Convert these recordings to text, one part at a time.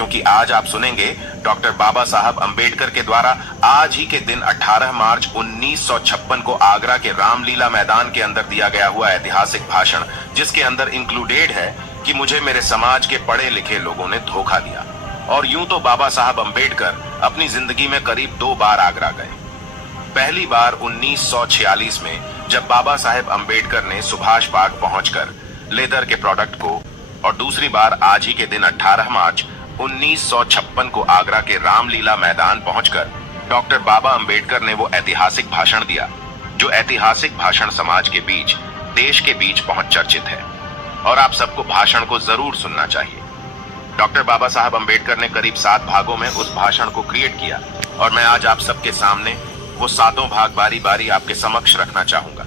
क्योंकि आज आप सुनेंगे डॉक्टर बाबा साहब अंबेडकर के द्वारा आज ही के दिन 18 मार्च 1956 को आगरा के रामलीला मैदान के अंदर दिया गया हुआ ऐतिहासिक भाषण, जिसके अंदर इंक्लूडेड है कि मुझे मेरे समाज के पढ़े लिखे लोगों ने धोखा दिया। और यूं तो बाबा साहब अंबेडकर अपनी जिंदगी में करीब 2 बार आगरा गए। पहली बार 1946 में जब बाबा साहेब अंबेडकर ने सुभाष बाग पहुंचकर लेदर के प्रोडक्ट को, और दूसरी बार आज ही के दिन 18 मार्च 1956 को आगरा के रामलीला मैदान पहुंचकर डॉक्टर बाबा अंबेडकर ने वो ऐतिहासिक भाषण दिया, जो ऐतिहासिक भाषण समाज के बीच, देश के बीच बहुत चर्चित है और आप सबको भाषण को जरूर सुनना चाहिए। डॉक्टर बाबा साहब अंबेडकर ने करीब 7 भागों में उस भाषण को क्रिएट किया और मैं आज आप सबके सामने वो 7 भाग बारी बारी आपके समक्ष रखना चाहूंगा।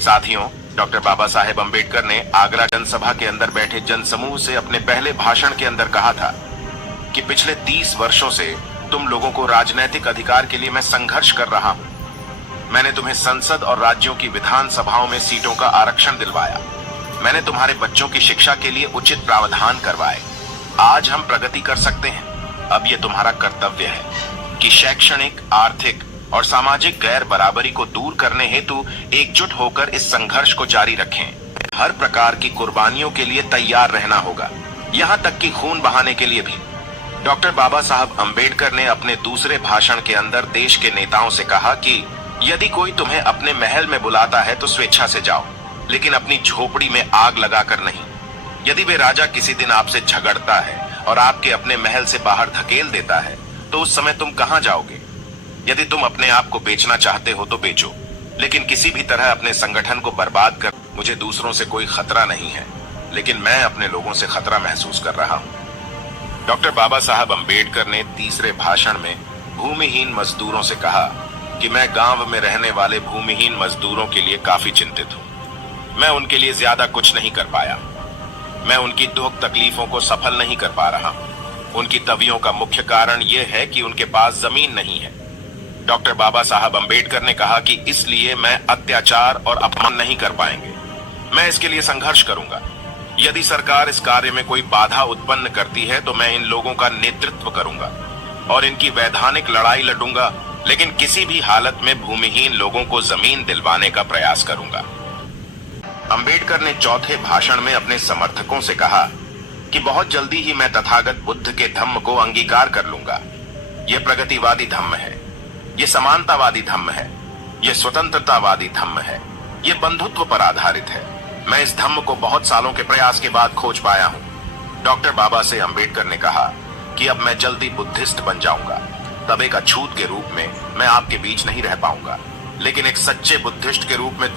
साथियों, डॉक्टर बाबा साहेब अंबेडकर ने आगरा जनसभा के अंदर बैठे जनसमूह से अपने पहले भाषण के अंदर कहा था कि पिछले 30 वर्षों से तुम लोगों को राजनीतिक अधिकार के लिए मैं संघर्ष कर रहा हूं। मैंने तुम्हें संसद और राज्यों की विधानसभाओं में सीटों का आरक्षण दिलवाया। मैंने तुम्हारे बच्चों की शिक्षा के लिए उचित प्रावधान करवाए। आज हम प्रगति कर सकते हैं। अब यह तुम्हारा कर्तव्य है कि शैक्षणिक, आर्थिक और सामाजिक गैर बराबरी को दूर करने हेतु एकजुट होकर इस संघर्ष को जारी रखें। हर प्रकार की कुर्बानियों के लिए तैयार रहना होगा, यहां तक कि खून बहाने के लिए भी। डॉक्टर बाबा साहब अंबेडकर ने अपने दूसरे भाषण के अंदर देश के नेताओं से कहा कि यदि कोई तुम्हें अपने महल में बुलाता है तो स्वेच्छा से जाओ, लेकिन अपनी झोपड़ी में आग लगाकर नहीं। यदि वे राजा किसी दिन आपसे झगड़ता है और आपके अपने महल से बाहर धकेल देता है तो उस समय तुम कहां जाओगे? यदि तुम अपने आप को बेचना चाहते हो तो बेचो, लेकिन किसी भी तरह अपने संगठन को बर्बाद कर। मुझे दूसरों से कोई खतरा नहीं है, लेकिन मैं अपने लोगों से खतरा महसूस कर रहा हूं। डॉक्टर बाबा साहब अंबेडकर ने तीसरे भाषण में भूमिहीन मजदूरों से कहा कि मैं गांव में रहने वाले भूमिहीन मजदूरों के लिए काफी चिंतित हूं। मैं उनके लिए ज्यादा कुछ नहीं कर पाया। मैं उनकी दुख तकलीफों को सफल नहीं कर पा रहा हूं। उनकी तवियों का मुख्य कारण यह है कि उनके पास जमीन नहीं है। डॉक्टर बाबा साहब अंबेडकर ने कहा कि इसलिए मैं अत्याचार और अपमान नहीं कर पाएंगे। मैं इसके लिए संघर्ष करूंगा। यदि सरकार इस कार्य में कोई बाधा उत्पन्न करती है तो मैं इन लोगों का नेतृत्व करूंगा और इनकी वैधानिक लड़ाई लड़ूंगा, लेकिन किसी भी हालत में भूमिहीन लोगों को जमीन दिलवाने का प्रयास करूंगा। अंबेडकर ने चौथे भाषण में अपने समर्थकों से कहा कि बहुत जल्दी ही मैं तथागत बुद्ध के धम्म को अंगीकार कर लूंगा। यह प्रगतिवादी धम्म है, यह समानतावादी धम्म है, यह स्वतंत्रतावादी धम्म है, यह बंधुत्व पर आधारित है। मैं इस धम्म को बहुत सालों के प्रयास के बाद खोज पाया हूं। डॉक्टर बाबा से अंबेडकर ने कहा कि अब मैं जल्दी बुद्धिस्ट बन जाऊंगा। तब एक अछूत के रूप में मैं आपके बीच नहीं रह पाऊंगा, लेकिन एक सच्चे बुद्धिस्ट के रूप में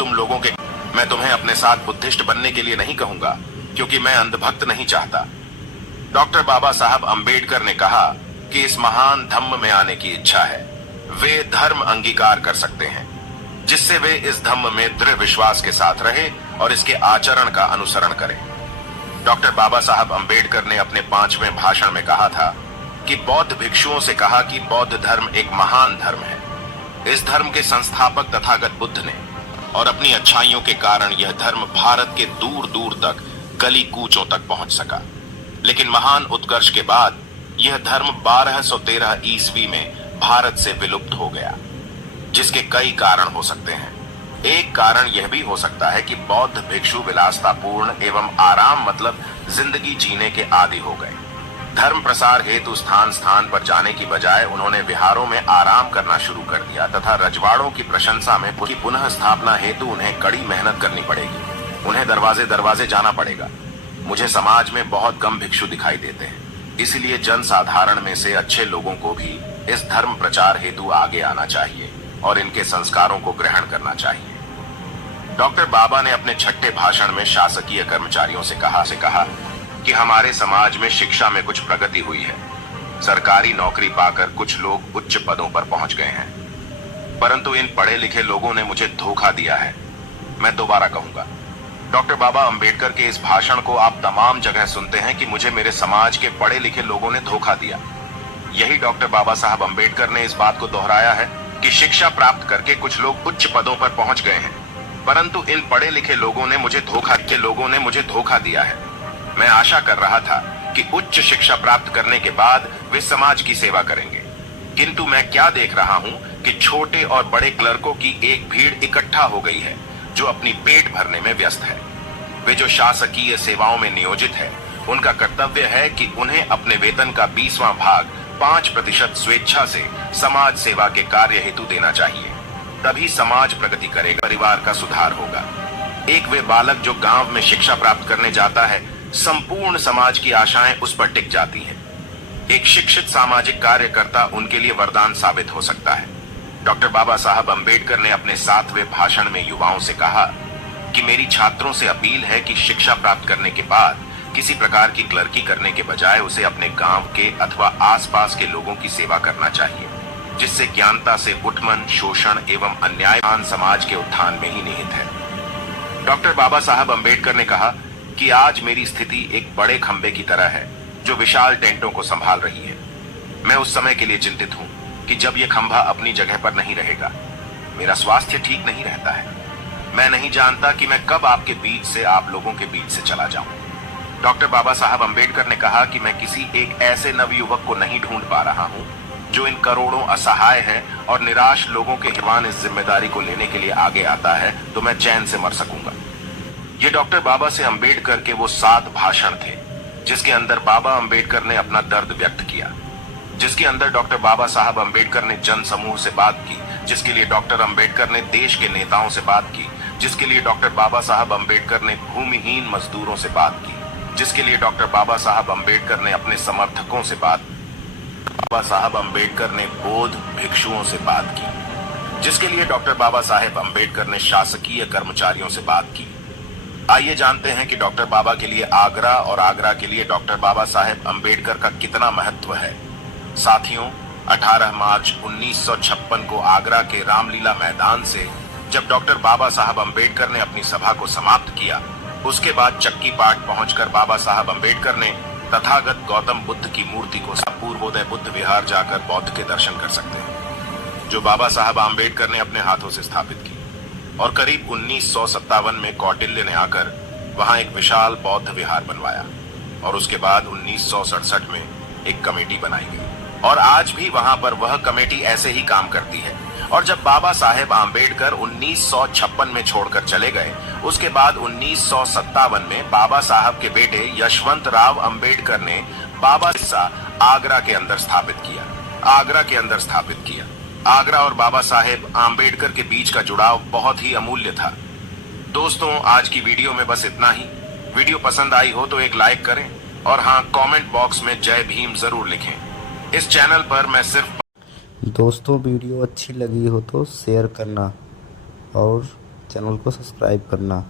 मैं तुम्हें अपने साथ बुद्धिस्ट बनने के लिए नहीं कहूंगा, क्योंकि मैं अंधभक्त नहीं चाहता। डॉक्टर बाबा साहब अंबेडकर ने कहा कि इस महान धम्म में आने की इच्छा है। वे धर्म अंगीकार कर सकते हैं जिससे वे इस धम्म में दृढ़ विश्वास के साथ रहे और इसके आचरण का अनुसरण करें। डॉक्टर बाबा साहब अंबेडकर ने अपने 5वें भाषण में कहा था कि बौद्ध भिक्षुओं से कहा कि बौद्ध धर्म एक महान धर्म है। इस धर्म के संस्थापक तथागत बुद्ध ने, और अपनी अच्छाइयों के कारण यह धर्म भारत के दूर दूर तक, गली कूचों तक पहुंच सका। लेकिन महान उत्कर्ष के बाद यह धर्म 1213 ईस्वी में भारत से विलुप्त हो गया, जिसके कई कारण हो सकते हैं। एक कारण यह भी हो सकता है कि बौद्ध भिक्षु विलासतापूर्ण एवं आराम मतलब जिंदगी जीने के आदी हो गए। धर्म प्रसार हेतु स्थान स्थान पर जाने की बजाय उन्होंने विहारों में आराम करना शुरू कर दिया तथा रजवाड़ों की प्रशंसा में पुनः स्थापना हेतु उन्हें कड़ी मेहनत करनी पड़ेगी। उन्हें दरवाजे दरवाजे जाना पड़ेगा। मुझे समाज में बहुत कम भिक्षु दिखाई देते हैं, इसलिए जन साधारण में से अच्छे लोगों को भी इस धर्म प्रचार हेतु आगे आना चाहिए और इनके संस्कारों को ग्रहण करना चाहिए। डॉक्टर बाबा ने अपने 6ठे भाषण में शासकीय कर्मचारियों से कहा कि हमारे समाज में शिक्षा में कुछ प्रगति हुई है। सरकारी नौकरी पाकर कुछ लोग उच्च पदों पर पहुंच गए हैं, परंतु इन पढ़े लिखे लोगों ने मुझे धोखा दिया है। मैं दोबारा कहूंगा, डॉक्टर बाबा अंबेडकर के इस भाषण को आप तमाम जगह सुनते हैं कि मुझे मेरे समाज के पढ़े लिखे लोगों ने धोखा दिया। यही डॉक्टर बाबा साहब अंबेडकर ने इस बात को दोहराया है कि शिक्षा प्राप्त करके कुछ लोग उच्च पदों पर पहुंच गए हैं, परंतु इन पढ़े लिखे लोगों ने मुझे धोखा दिया है। मैं आशा कर रहा था कि उच्च शिक्षा प्राप्त करने के बाद वे समाज की सेवा करेंगे, किंतु मैं क्या देख रहा हूं कि छोटे और बड़े क्लर्कों की एक भीड़ इकट्ठा हो गई है जो अपनी पेट भरने में व्यस्त है। वे जो शासकीय सेवाओं में नियोजित है, उनका कर्तव्य है कि उन्हें अपने वेतन का 20वां भाग 5% स्वेच्छा से समाज सेवा के कार्य हेतु देना चाहिए। तभी समाज प्रगति करेगा, परिवार का सुधार होगा। एक वे बालक जो गांव में शिक्षा प्राप्त करने जाता है, संपूर्ण समाज की आशाएं उस पर टिक जाती हैं। एक शिक्षित सामाजिक कार्यकर्ता उनके लिए वरदान साबित हो सकता है। डॉक्टर बाबा साहब अंबेडकर ने अपने 7वें भाषण में युवाओं से कहा कि मेरी छात्रों से अपील है कि शिक्षा प्राप्त करने के बाद किसी प्रकार की क्लर्की करने के बजाय उसे अपने गांव के अथवा आसपास के लोगों की सेवा करना चाहिए, जिससे ज्ञानता से उठमन, शोषण एवं अन्यायवान समाज के उत्थान में ही निहित है। डॉक्टर बाबा साहब अंबेडकर ने कहा कि आज मेरी स्थिति एक बड़े खंबे की तरह है जो विशाल टेंटों को संभाल रही है। मैं उस समय के लिए चिंतित हूं कि जब यह खंभा अपनी जगह पर नहीं रहेगा। मेरा स्वास्थ्य ठीक नहीं रहता है। मैं नहीं जानता कि मैं कब आपके बीच से, आप लोगों के बीच से चला जाऊं। डॉक्टर बाबा साहब अंबेडकर ने कहा कि मैं किसी एक ऐसे नवयुवक को नहीं ढूंढ पा रहा हूं जो इन करोड़ों असहाय है और निराश लोगों के हिवान इस जिम्मेदारी को लेने के लिए आगे आता है, तो मैं चैन से मर सकूंगा। ये डॉक्टर बाबा से अंबेडकर के वो 7 भाषण थे जिसके अंदर बाबा अंबेडकर ने अपना दर्द व्यक्त किया, जिसके अंदर डॉक्टर बाबा साहब अंबेडकर ने जन समूह से बात की, जिसके लिए डॉक्टर अंबेडकर ने देश के नेताओं से बात की, जिसके लिए डॉक्टर बाबा साहब अंबेडकर ने भूमिहीन मजदूरों से बात की, जिसके लिए डॉक्टर बाबा साहब अंबेडकर ने अपने समर्थकों से बाबा साहब अंबेडकर ने बौद्ध भिक्षुओं से बात की, जिसके लिए डॉक्टर बाबा साहेब अंबेडकर ने शासकीय कर्मचारियों से बात की। आइए जानते हैं कि डॉक्टर बाबा के लिए आगरा और आगरा के लिए डॉक्टर बाबा साहेब अंबेडकर का कितना महत्व है। साथियों, 18 मार्च 1956 को आगरा के रामलीला मैदान से जब डॉक्टर बाबा साहब अंबेडकर ने अपनी सभा को समाप्त किया, उसके बाद चक्की पाट पहुंचकर बाबा साहब अंबेडकर ने तथागत गौतम बुद्ध की मूर्ति को पूर्वोदय बुद्ध विहार जाकर बौद्ध के दर्शन कर सकते हैं, जो बाबा साहब अंबेडकर ने अपने हाथों से स्थापित की। और करीब 1957 में कौटिल्य ने आकर वहां एक विशाल बौद्ध विहार बनवाया और उसके बाद 1967 में एक कमेटी बनाई गई और आज भी वहां पर वह कमेटी ऐसे ही काम करती है। और जब बाबा साहेब आम्बेडकर 1956 में छोड़कर चले गए, उसके बाद 1957 में बाबा साहब के बेटे यशवंत राव अंबेडकर ने बाबा हिस्सा आगरा के अंदर स्थापित किया। आगरा और बाबा साहेब आम्बेडकर के बीच का जुड़ाव बहुत ही अमूल्य था। दोस्तों, आज की वीडियो में बस इतना ही। वीडियो पसंद आई हो तो एक लाइक करें और हाँ, कमेंट बॉक्स में जय भीम जरूर लिखें। इस चैनल पर मैं सिर्फ दोस्तों, वीडियो अच्छी लगी हो तो शेयर करना और चैनल को सब्सक्राइब करना।